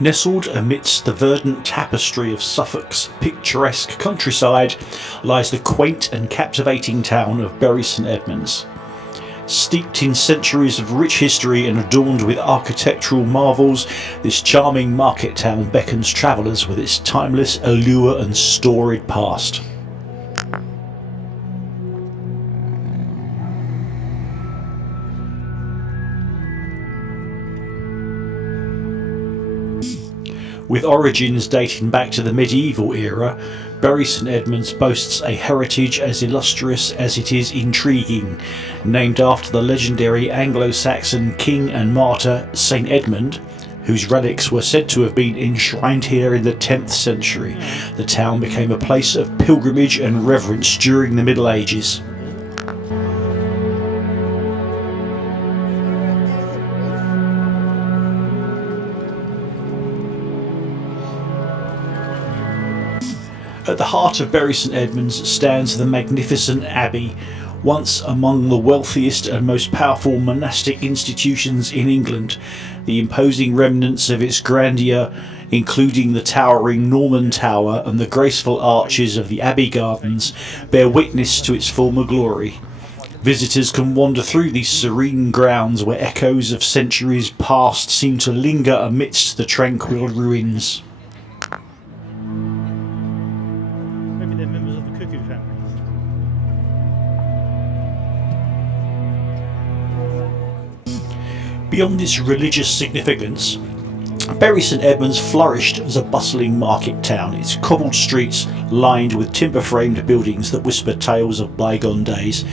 Nestled amidst the verdant tapestry of Suffolk's picturesque countryside lies the quaint and captivating town of Bury St Edmunds. Steeped in centuries of rich history and adorned with architectural marvels, this charming market town beckons travellers with its timeless allure and storied past. With origins dating back to the medieval era, Bury St Edmunds boasts a heritage as illustrious as it is intriguing. Named after the legendary Anglo-Saxon king and martyr St Edmund, whose relics were said to have been enshrined here in the 10th century, the town became a place of pilgrimage and reverence during the Middle Ages. At the heart of Bury St Edmunds stands the magnificent Abbey, once among the wealthiest and most powerful monastic institutions in England. The imposing remnants of its grandeur, including the towering Norman Tower and the graceful arches of the Abbey Gardens, bear witness to its former glory. Visitors can wander through these serene grounds where echoes of centuries past seem to linger amidst the tranquil ruins. They're members of the cuckoo family. Beyond its religious significance, Bury St Edmunds flourished as a bustling market town, its cobbled streets lined with timber-framed buildings that whisper tales of bygone days.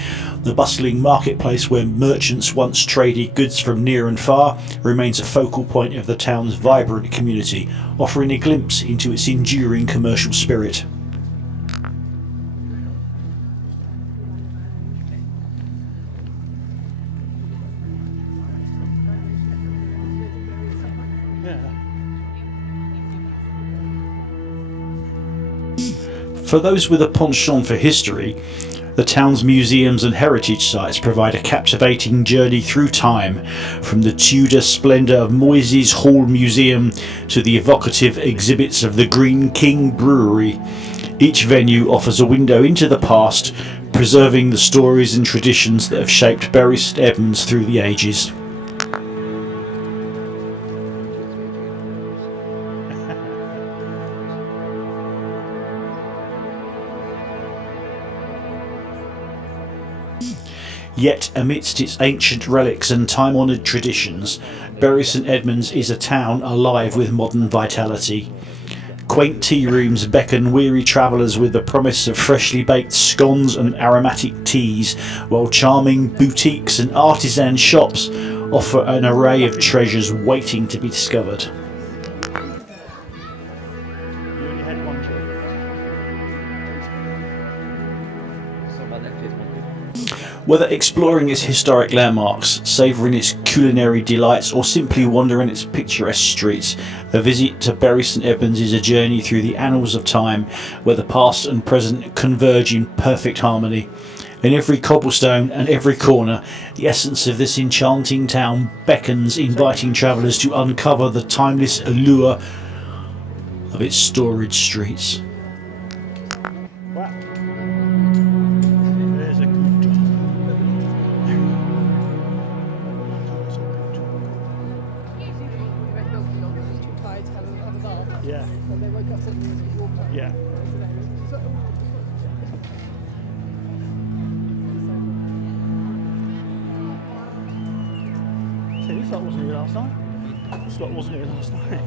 The bustling marketplace where merchants once traded goods from near and far remains a focal point of the town's vibrant community, offering a glimpse into its enduring commercial spirit. For those with a penchant for history, the town's museums and heritage sites provide a captivating journey through time, from the Tudor splendour of Moyses Hall Museum to the evocative exhibits of the Green King Brewery. Each venue offers a window into the past, preserving the stories and traditions that have shaped Bury St Edmunds through the ages. Yet, amidst its ancient relics and time-honoured traditions, Bury St Edmunds is a town alive with modern vitality. Quaint tea rooms beckon weary travellers with the promise of freshly baked scones and aromatic teas, while charming boutiques and artisan shops offer an array of treasures waiting to be discovered. Whether exploring its historic landmarks, savouring its culinary delights, or simply wandering its picturesque streets, a visit to Bury St Edmunds is a journey through the annals of time, where the past and present converge in perfect harmony. In every cobblestone and every corner, the essence of this enchanting town beckons, inviting travellers to uncover the timeless allure of its storied streets. Yeah. Yeah. See, this lot wasn't here last night. This lot wasn't here last night.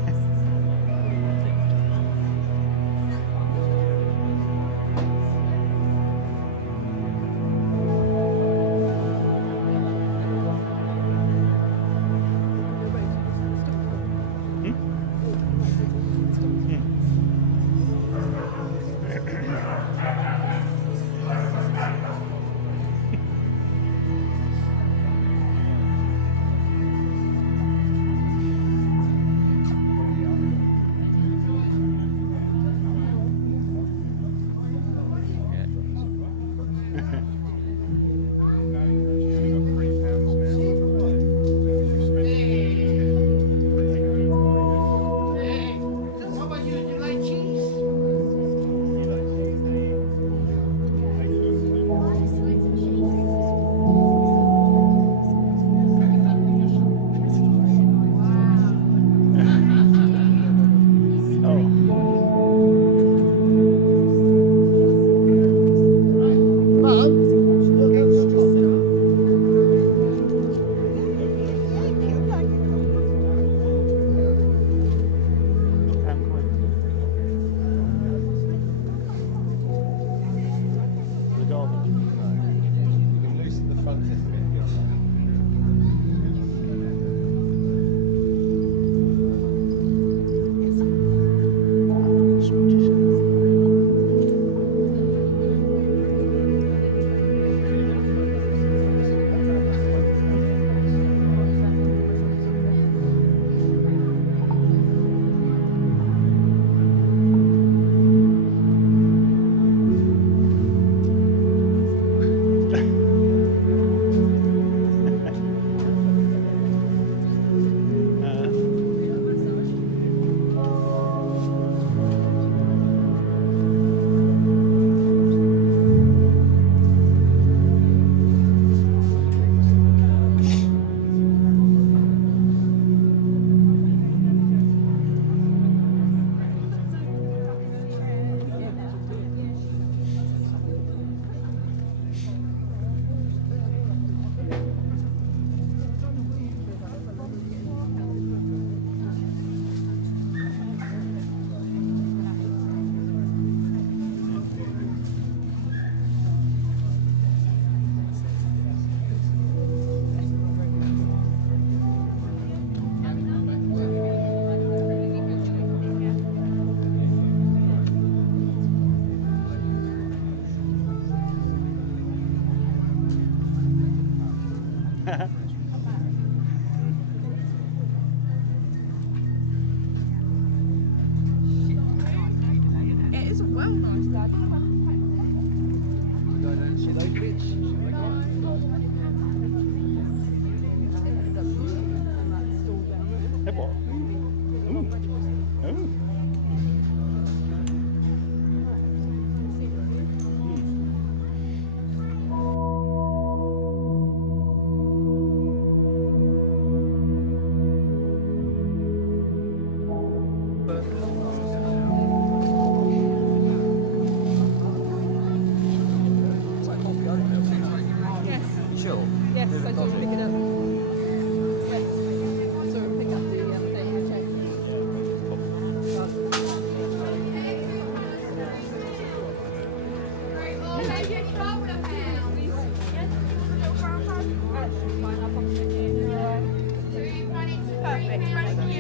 It is a well nice lad. Go down and see those bits. See what they got. Hey, what? Ooh. Ooh. Sure. Yes, I saw him pick it up. Yes, I saw him pick up the thing I checked. Perfect, thank you.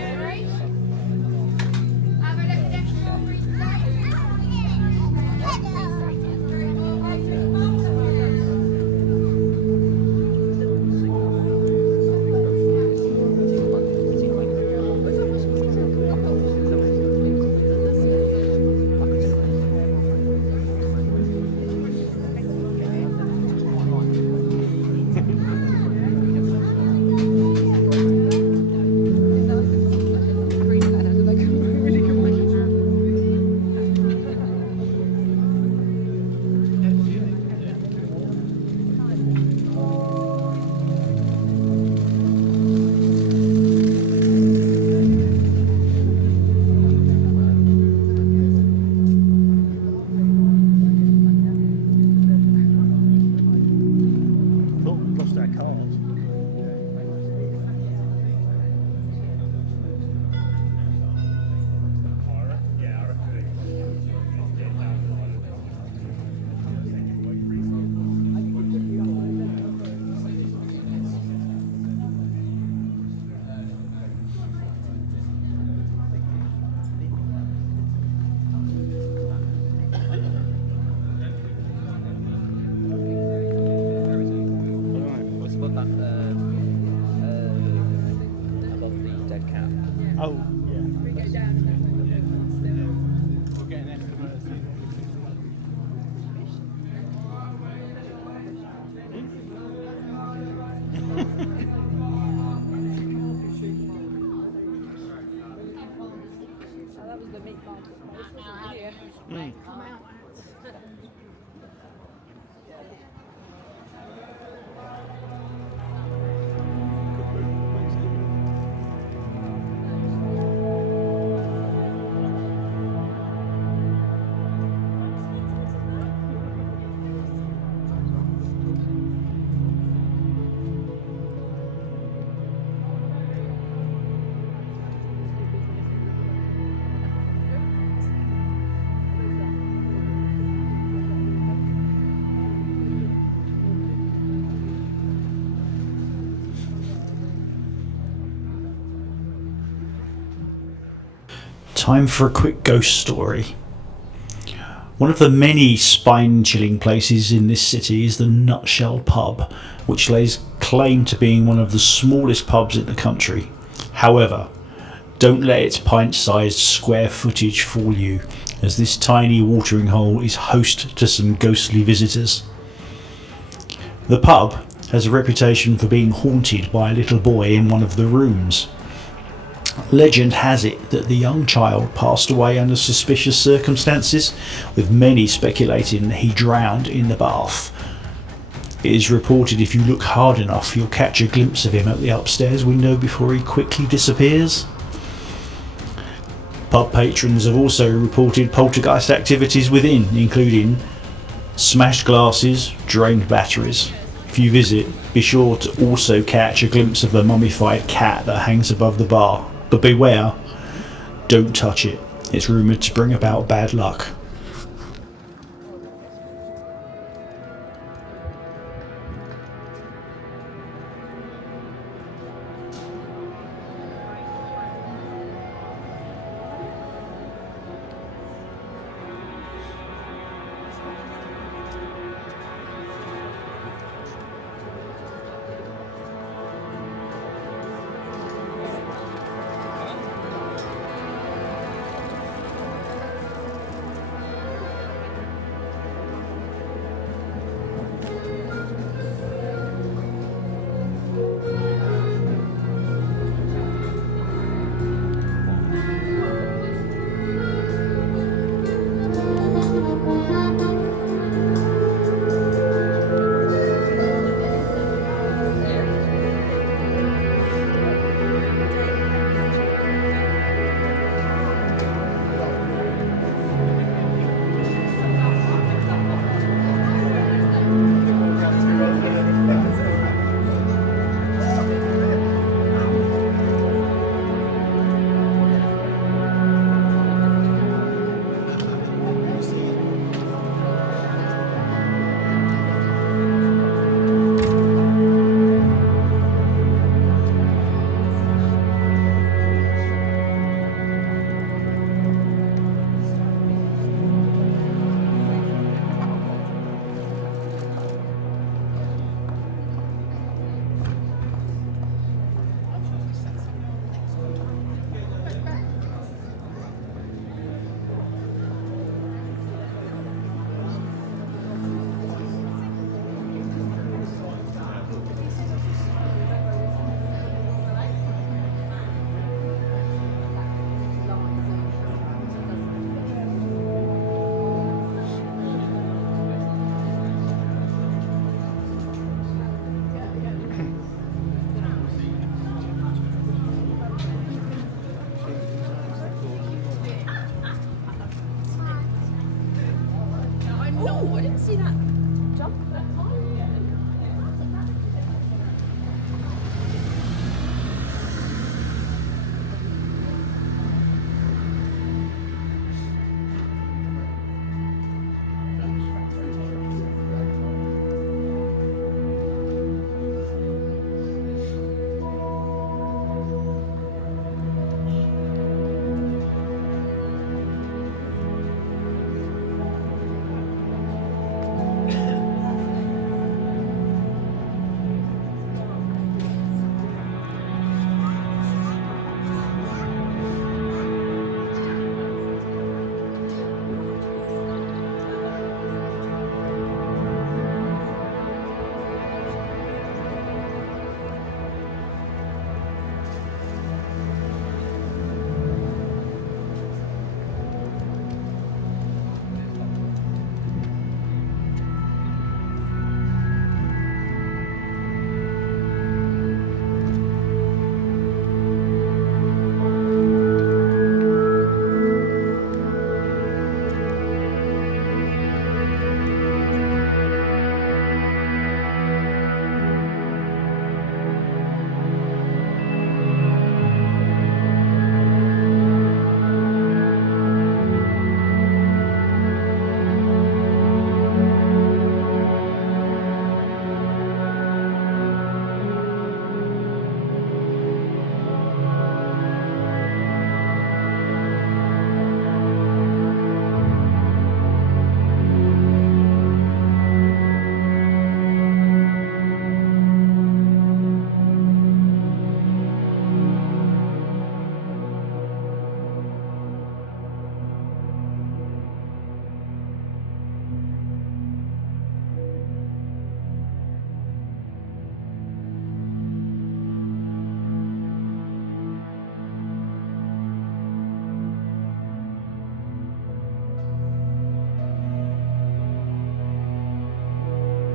Oh, lost our cars. What's about that? Above the dead cat. Oh, yeah. We're getting estimates. That was the meat market place, wasn't it? Mm. Come out. Time for a quick ghost story. One of the many spine-chilling places in this city is the Nutshell Pub, which lays claim to being one of the smallest pubs in the country. However, don't let its pint-sized square footage fool you, as this tiny watering hole is host to some ghostly visitors. The pub has a reputation for being haunted by a little boy in one of the rooms. Legend has it that the young child passed away under suspicious circumstances, with many speculating that he drowned in the bath. It is reported if you look hard enough you'll catch a glimpse of him at the upstairs window before he quickly disappears. Pub patrons have also reported poltergeist activities within, including smashed glasses, drained batteries. If you visit, be sure to also catch a glimpse of a mummified cat that hangs above the bar. But beware, don't touch it. It's rumoured to bring about bad luck.